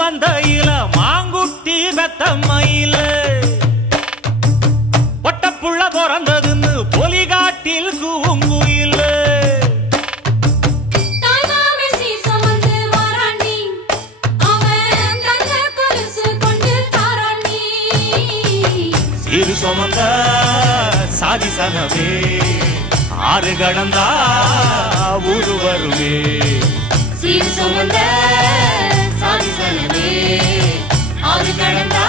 மந்தையில மாங்குட்டி பெத்தம்மையில பொட்டப்புள்ள பிறந்ததுன்னு பொலிகாட்டில் கூங்குயில சீரு சுமந்த சாதி சனவே ஆறு கடந்தா ஊரு வருவே சீரு சுமந்த சாதி சனவே ஆறு கடந்தா